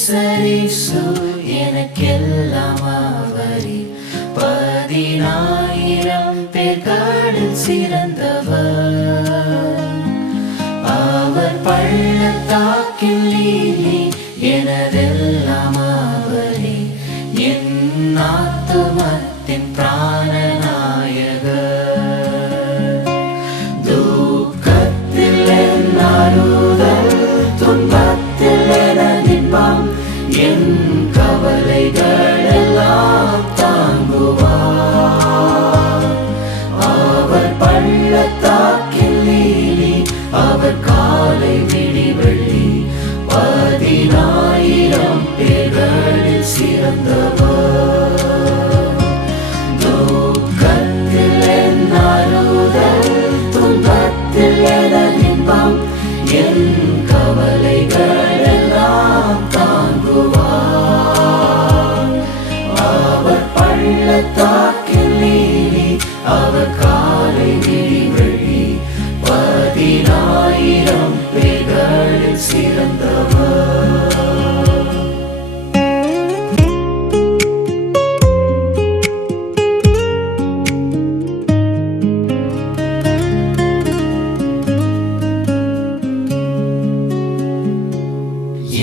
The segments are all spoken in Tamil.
நேசரேசு எனக்கெல்லாம் அவரே. 10,000 பேர்களில் சிறந்தவர் அவர். பள்ளத்தாக்கில் நீலி எனதெல்லாம் அவரே. என் ஆத்துமத்தின் பிராணநாயகர். துக்கத்தில் என் ஆறுதல், துன்பத்தில் எனதின்பம், என் கவலைகள் எல்லாம் தாங்குவார். அவர் பள்ளத்தாக்கில் நீலி, அவர் காலை விடிவெள்ளி. 10,000 பேர்களில் சிறந்தவர். துக்கத்தில் என் ஆறுதல், துன்பத்தில் எனதின்பம், என் கவலைகள் எல்லாம் தாங்குவார். அவர் பள்ளத்தாக்கில் நீலி, அவர் காலை விடிவெள்ளி. 10,000 பேர்களில் சிறந்தவர்.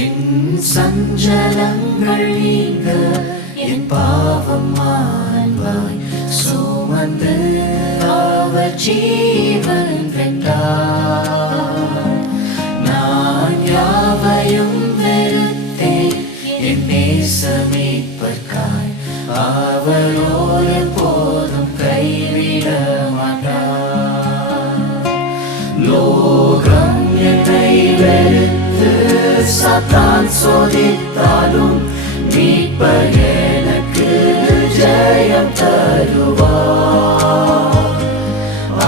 என் சஞ்சலங்கள் நீங்க, என் பாவம் மாண்பாய் சுமந்து அவர் ஜீவன் பெற்றார். நான் யாவையும் வெறுத்தேன் என் நேசமீட்பர்க்காய். அவர் ஒரு போதும் கைவிட மாட்டார். லோகம் என்னை வெறுத்து சாத்தான் சோதித்தாலும், மீட்பர் எனக்கு ஜெயம் தருவார்.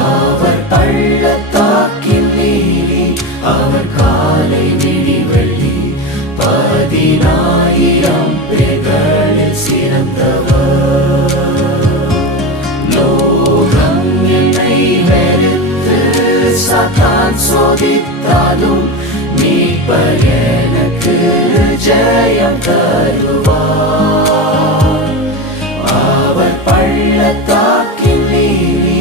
அவர் பள்ளத்தாக்கில் நீலி, அவர் காலை விடிவெள்ளி. 10,000 பேர்களில் சிறந்தவர். லோகம் என்னை வெறுத்து சாத்தான் சோதித்தாலும், மீட்பர் எனக்கு ஜெயம் தருவார். அவர் பள்ளத்தாக்கில் நீலி,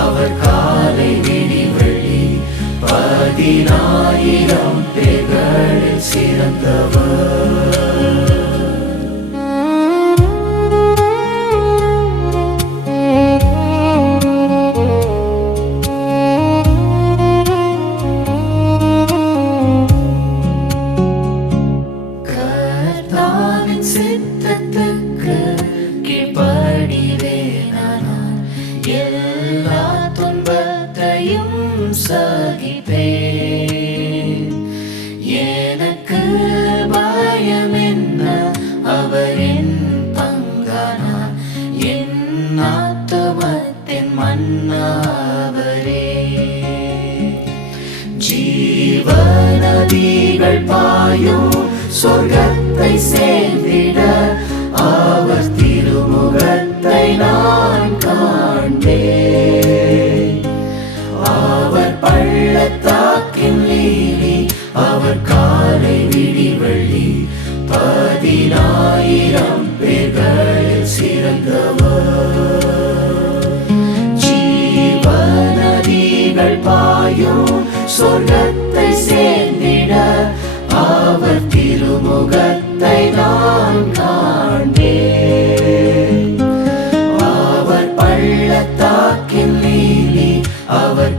அவர் காலை விடிவெள்ளி. 10,000 பேர்களில் சிறந்தவர். கர்த்தாவின் சித்தத்துக்கு கீழ்ப்படிவேன் நான். எல்லா துன்பத்தையும் சகிப்பேன். எனக்கு பயம் என்ன, அவர் என் பங்கானார். என் ஆத்துமத்தின் மன்னவரே. ஜீவநதிகள் பாயும் சொர்க்கத்தை சேர்ந்திட, அவர் திருமுகத்தை நான் காண்பேன். அவர் பள்ளத்தாக்கில் நீலி, அவர் காலை விடிவெள்ளி. 10,000 பேர்களில் சிறந்தவர். ஜீவநதிகள் பாயும் சொர்க்கத்தை சேர்ந்திட, அவர் திருமுகத்தை நான் காண்பேன். அவர் பள்ளத்தாக்கில் நீலி, அவர்